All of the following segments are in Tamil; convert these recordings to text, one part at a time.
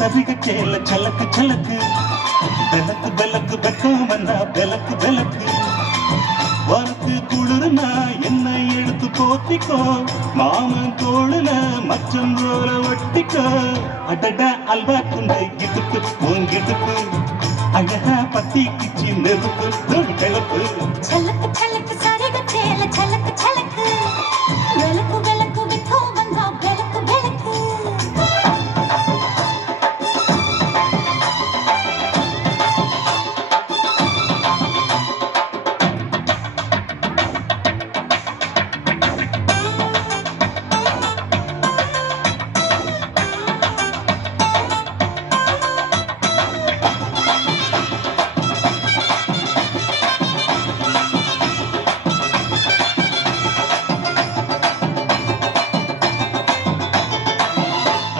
சரிக சேல சலக்கு சலக்கு பெலக்கு பெலக்கு வெக்கம் வந்தா பெலக்கு பெலக்கு உனக்கு குளிர்னா என்ன எடுத்து போத்திக்கோ மாமன் தோளுல மச்சம் போல ஒட்டிக்கோ அடட அல்வா துண்டை இடுப்பு உங்கிடுப்பு அழகா பத்தி கிச்சி நெருப்பு தோல் கிளப்பு சலக்கு சலக்கு சரிக சேல சலக்கு சலக்கு வெலக்கு வெலக்கு வெக்கம் வந்தா பெலக்கு பெலக்கு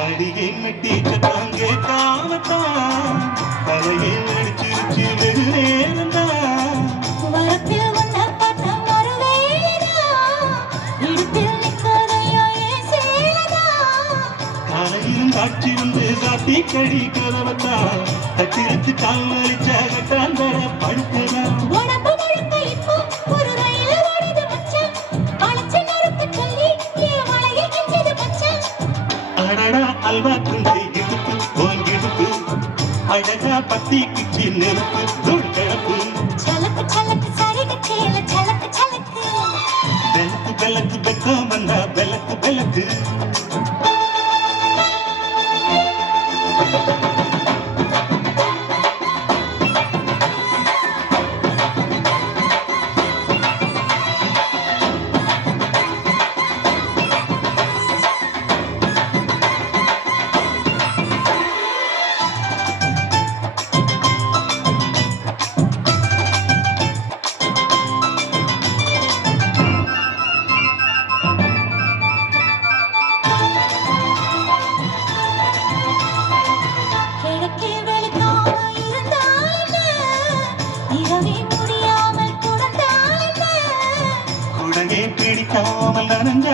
அடியை மெட்டி சத்தாங்கே காமத்தான் தலையை அடிச்சிருச்சு வெகு நேரம்தான் வரப்பில் உன்னை பார்த்த மறுவேளைதான் இடுப்பில் நிற்காதையா என் சேலைதான் காலையிலும் காட்சி வந்து காட்டி கடி கதவத்தான் தட்டிருச்சு கால்வழிச்ச கட்டான் வர படுக்கலாம் உடம்பு முழுக்க இப்போ ஒரு ரயில ஓடுது மச்சான் வளைச்சு நறுக்க சொல்லி என் வளைய கிஞ்சது மச்சான் அடடா அல்வா துண்டை இடுப்பு ஓங்கிடுப்பு அழகா பத்தி கிச்சி நெருப்பு தூள் கிளப்பு சலக்கு சலக்கு சரிக சேல சலக்கு சலக்கு பெலக்கு பெலக்கு வெக்கம் வந்தா பெலக்கு பெலக்கு கிழக்கே வெளுக்காம இருந்தால் இரவே முடியாமல் கிடந்தால் குடங்கே பிடிக்காமல் நனைஞ்ச